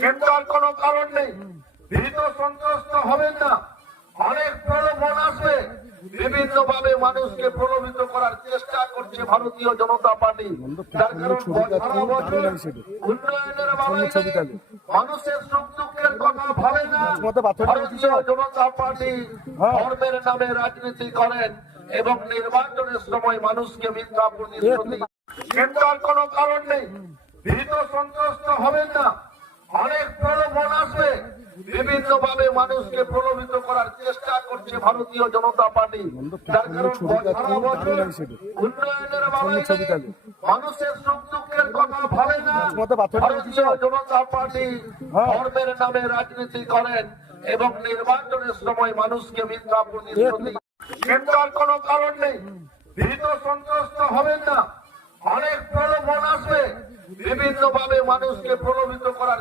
কিন্তু আর কোনো কারণ নেই, ভীত সন্ত্রস্ত হবেন না। অনেক প্রলোভন আসবে, বিভিন্ন ভাবে মানুষকে প্রলোভিত করার চেষ্টা করছে ভারতীয় জনতা পার্টি। যার কারণ সারা বছর উন্নয়নের বেলায় মানুষের সুখ দুঃখের কথা ভাবে না। ভারতীয় জনতা পার্টি ধর্মের নামে রাজনীতি করেন এবং নির্বাচনের সময় মানুষকে মিথ্যা প্রতিশ্রুতি। কিন্তু আর কোনো কারণ নেই, ভীত সন্ত্রস্ত হবেন না। অনেক প্রলোভন আসবে, বিভিন্ন ভাবে মানুষকে প্রলোভিত করার চেষ্টা করছে ভারতীয় জনতা পার্টি। যার কারণ সারা বছর উন্নয়নের বেলায় মানুষের সুখ দুঃখের কথা ভাবে না। ভারতীয় জনতা পার্টি ধর্মের নামে রাজনীতি করেন এবং নির্বাচনের সময় মানুষকে মিথ্যা প্রতিশ্রুতি। কিন্তু আর কোনো কারণ নেই, ভীত সন্ত্রস্ত হবেন না। অনেক প্রলোভন আসবে, বিভিন্ন ভাবে মানুষকে প্রলোভিত করার